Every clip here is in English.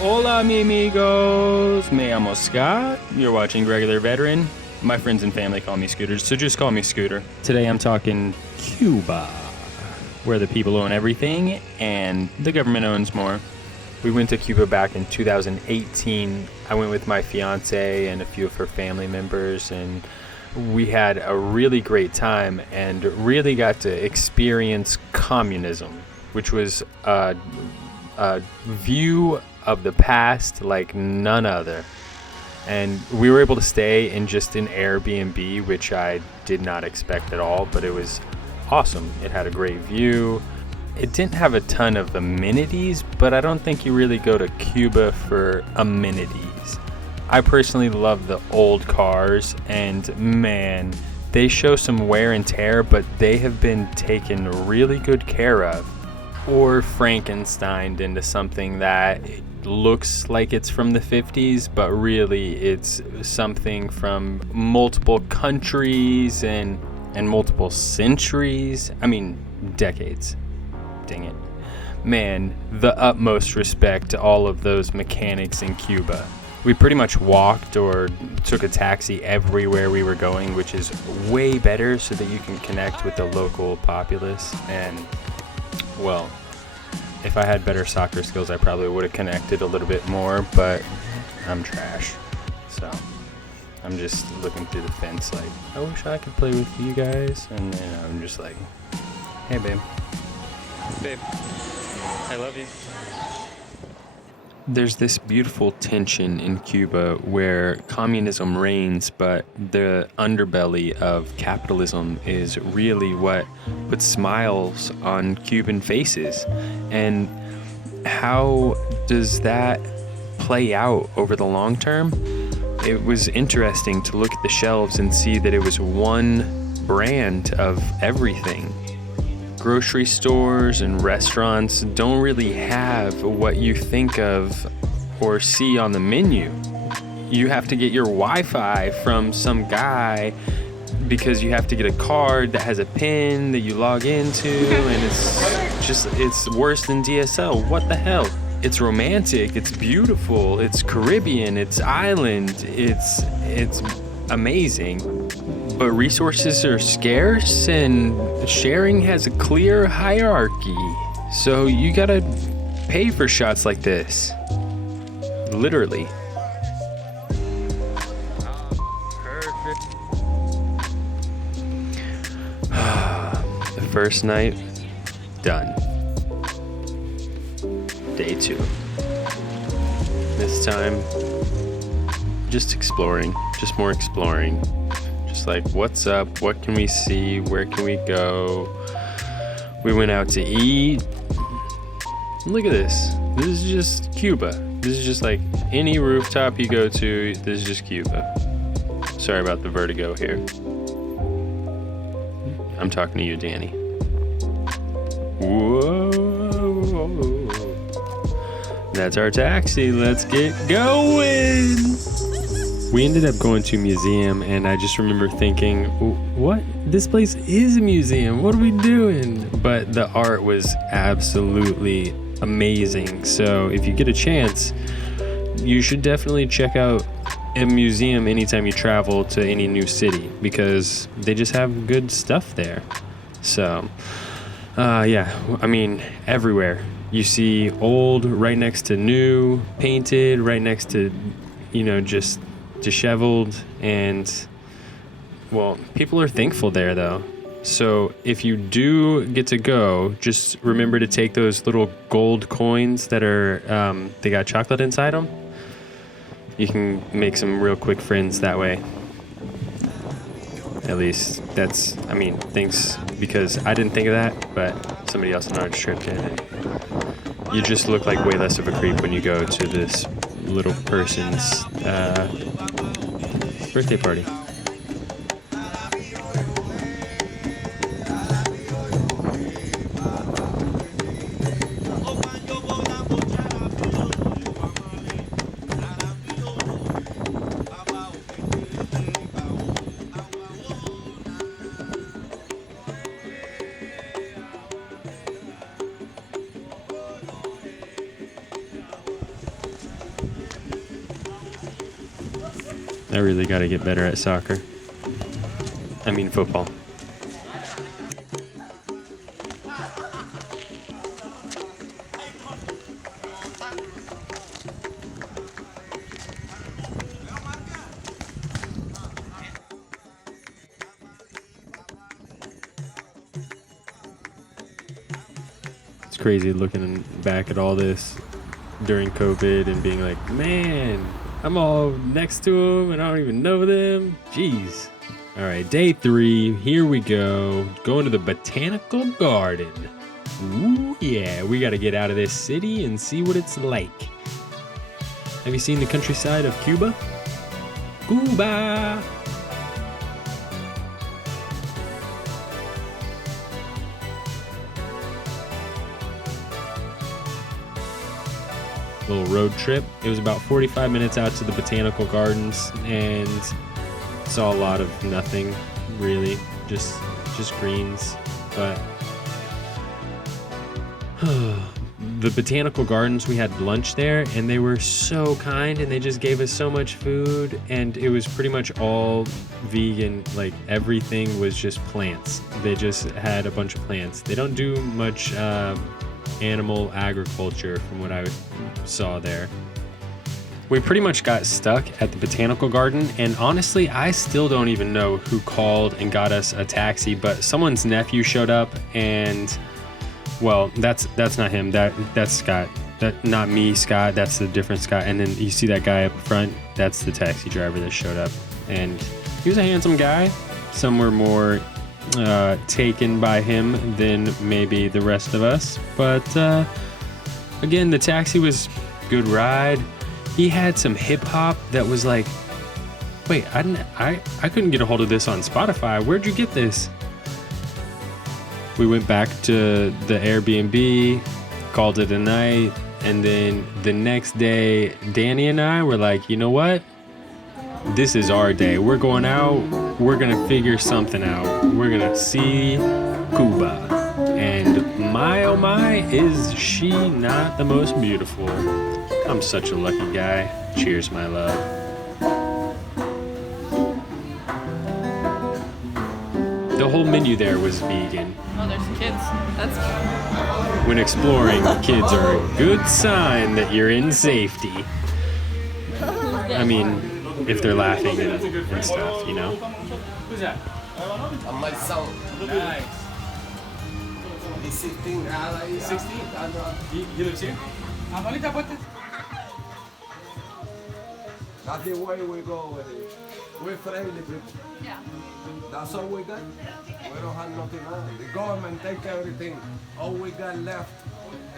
Hola, mi amigos. Me llamo Scott. You're watching Regular Veteran. My friends and family call me Scooter, so just call me Scooter. Today I'm talking Cuba, where the people own everything and the government owns more. We went to Cuba back in 2018. I went with my fiancé and a few of her family members, and we had a really great time and really got to experience communism, which was a view of the past like none other. And we were able to stay in just an Airbnb, which I did not expect at all, but it was awesome. It had a great view. It didn't have a ton of amenities, but I don't think you really go to Cuba for amenities. I personally love the old cars, and man, they show some wear and tear, but they have been taken really good care of. Or Frankensteined into something that looks like it's from the 50s, but really it's something from multiple countries and multiple centuries. I mean, decades. Dang it. Man, the utmost respect to all of those mechanics in Cuba. We pretty much walked or took a taxi everywhere we were going, which is way better so that you can connect with the local populace. And, well, if I had better soccer skills, I probably would have connected a little bit more, but I'm trash. So I'm just looking through the fence like, I wish I could play with you guys. And then I'm just like, hey, babe. Babe, I love you. There's this beautiful tension in Cuba where communism reigns, but the underbelly of capitalism is really what puts smiles on Cuban faces. And how does that play out over the long term? It was interesting to look at the shelves and see that it was one brand of everything. Grocery stores and restaurants don't really have what you think of or see on the menu. You have to get your Wi-Fi from some guy because you have to get a card that has a PIN that you log into, and it's worse than DSL. What the hell? It's romantic, it's beautiful, it's Caribbean, it's island, it's amazing. But resources are scarce and sharing has a clear hierarchy. So you gotta pay for shots like this. Literally. Perfect. The first night, done. Day 2. This time, just exploring, just more exploring. Just like, what's up? What can we see? Where can we go? We went out to eat. Look at this. This is just Cuba. This is just like any rooftop you go to. This is just Cuba. Sorry about the vertigo here. I'm talking to you, Danny. Whoa. That's our taxi. Let's get going. We ended up going to a museum, and I just remember thinking, what? This place is a museum. What are we doing? But the art was absolutely amazing. So if you get a chance, you should definitely check out a museum anytime you travel to any new city, because they just have good stuff there. So, yeah, I mean, everywhere. You see old right next to new, painted right next to, just disheveled, and well, people are thankful there though. So if you do get to go, just remember to take those little gold coins that are they got chocolate inside them. You can make some real quick friends that way. At least thanks, because I didn't think of that, but somebody else on our trip did. And you just look like way less of a creep when you go to this little person's birthday party. really got to get better at soccer. I mean football. It's crazy looking back at all this during COVID and being like, man, I'm all next to them and I don't even know them. Jeez. All right, day 3. Here we go. Going to the botanical garden. Ooh, yeah. We got to get out of this city and see what it's like. Have you seen the countryside of Cuba? Cuba! Little road trip. It was about 45 minutes out to the botanical gardens and saw a lot of nothing really, just greens. But the botanical gardens, we had lunch there and they were so kind and they just gave us so much food and it was pretty much all vegan. Like everything was just plants. They just had a bunch of plants. They don't do much animal agriculture from what I saw there. We pretty much got stuck at the botanical garden, and honestly, I still don't even know who called and got us a taxi, but someone's nephew showed up, and well, that's not him. That's Scott. That not me, Scott. That's the different Scott. And then you see that guy up front. That's the taxi driver that showed up, and he was a handsome guy. Some were more taken by him than maybe the rest of us, but again, the taxi was good ride. He had some hip hop that was like, wait, I couldn't get a hold of this on Spotify. Where'd you get this? We went back to the Airbnb, called it a night, and then the next day, Danny and I were like, you know what? This is our day. We're going out. We're going to figure something out. We're going to see Cuba. And my oh my, is she not the most beautiful? I'm such a lucky guy. Cheers, my love. The whole menu there was vegan. Oh, there's kids. That's When exploring, kids are a good sign that you're in safety. I mean, if they're laughing and stuff, you know? Who's that? My son. Nice. He's 16. 16? He lives here? That's the way we go with it. We're friendly people. yeah. That's all we got. We don't have nothing else. The government take everything. All we got left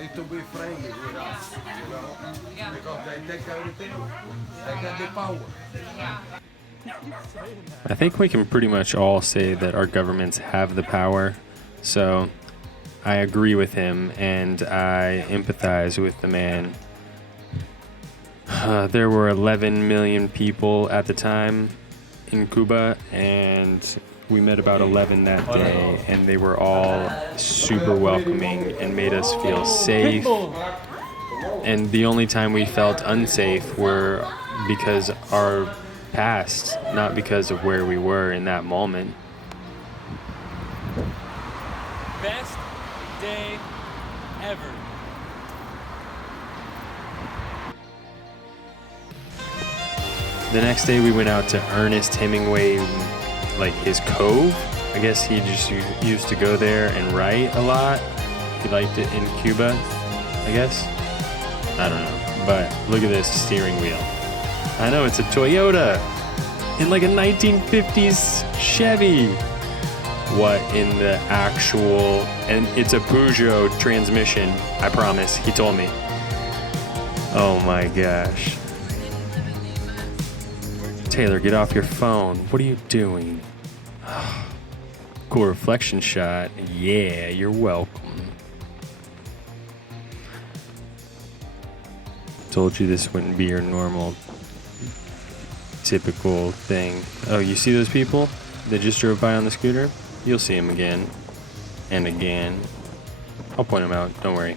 is to be friendly with us, you know? Yeah. Because they take everything. They got the power. I think we can pretty much all say that our governments have the power. So I agree with him and I empathize with the man. There were 11 million people at the time in Cuba, and we met about 11 that day, and they were all super welcoming and made us feel safe. And the only time we felt unsafe were because our past, not because of where we were in that moment. Best day ever. The next day we went out to Ernest Hemingway, like his cove. I guess he just used to go there and write a lot. He liked it in Cuba, I guess. I don't know. But look at this steering wheel. I know, it's a Toyota in like a 1950s Chevy. What in the actual... And it's a Peugeot transmission, I promise. He told me. Oh my gosh. Taylor, get off your phone. What are you doing? Cool reflection shot. Yeah, you're welcome. Told you this wouldn't be your normal, typical thing. Oh, you see those people that just drove by on the scooter? You'll see them again and again. I'll point them out, don't worry.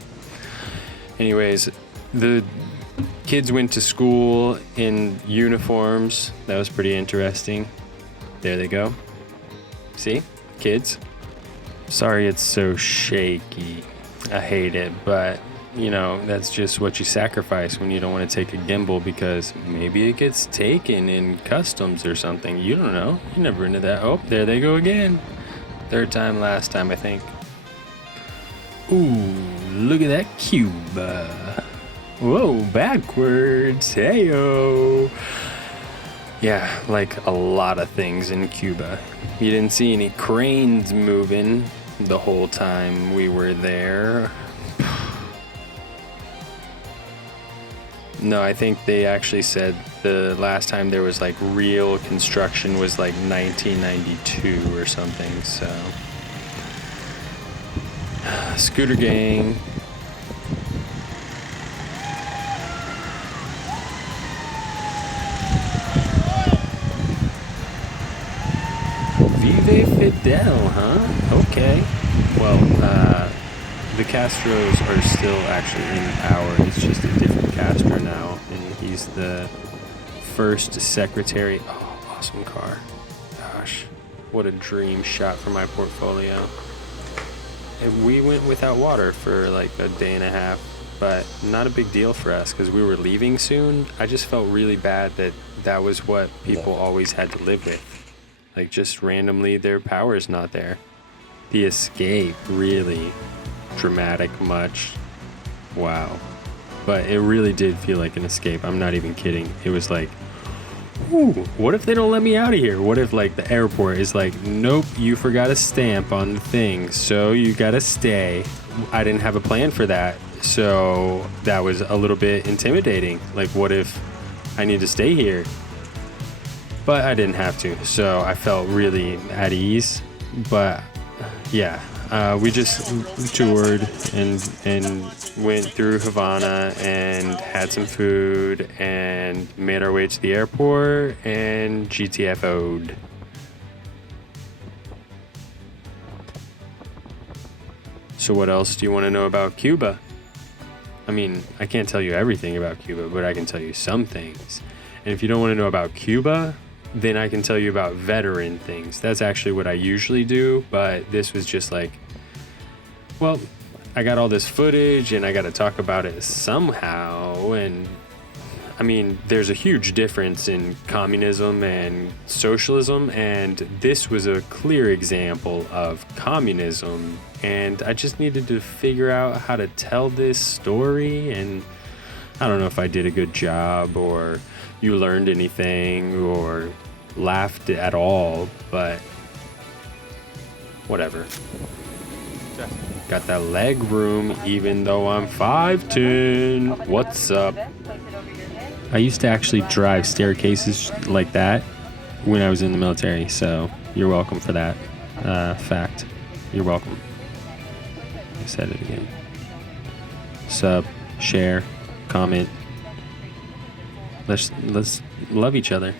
Anyways, the Kids went to school in uniforms. That was pretty interesting. There they go. See? Kids. Sorry it's so shaky. I hate it, but you know, that's just what you sacrifice when you don't want to take a gimbal, because maybe it gets taken in customs or something. You don't know. You're never into that. Oh, there they go again. Third time, last time, I think. Ooh, look at that Cuba. Whoa, backwards. Heyo. Yeah, like a lot of things in Cuba. You didn't see any cranes moving the whole time we were there. No, I think they actually said the last time there was like real construction was like 1992 or something, so. Scooter gang. Vive Fidel, huh? Okay. Well, the Castros are still actually in power. It's just a different Castro now, and he's the first secretary. Oh, awesome car. Gosh, what a dream shot for my portfolio. And we went without water for like a day and a half, but not a big deal for us because we were leaving soon. I just felt really bad that that was what people always had to live with. Like, just randomly their power is not there. The escape, really dramatic much. Wow. But it really did feel like an escape. I'm not even kidding. It was like, ooh, what if they don't let me out of here? What if like the airport is like, nope, you forgot a stamp on the thing, so you gotta stay. I didn't have a plan for that. So that was a little bit intimidating. Like, what if I need to stay here? But I didn't have to, so I felt really at ease. But yeah, we just toured and went through Havana and had some food and made our way to the airport and GTFO'd. So what else do you want to know about Cuba? I mean, I can't tell you everything about Cuba, but I can tell you some things. And if you don't want to know about Cuba, then I can tell you about veteran things. That's actually what I usually do, but this was just like, well, I got all this footage and I got to talk about it somehow. And I mean, there's a huge difference in communism and socialism, and this was a clear example of communism. And I just needed to figure out how to tell this story, and I don't know if I did a good job or you learned anything or laughed at all, but whatever. Got that leg room even though I'm 5'10". What's up? I used to actually drive staircases like that when I was in the military, so you're welcome for that fact. You're welcome. I said it again. Sub, share, comment. Let's love each other.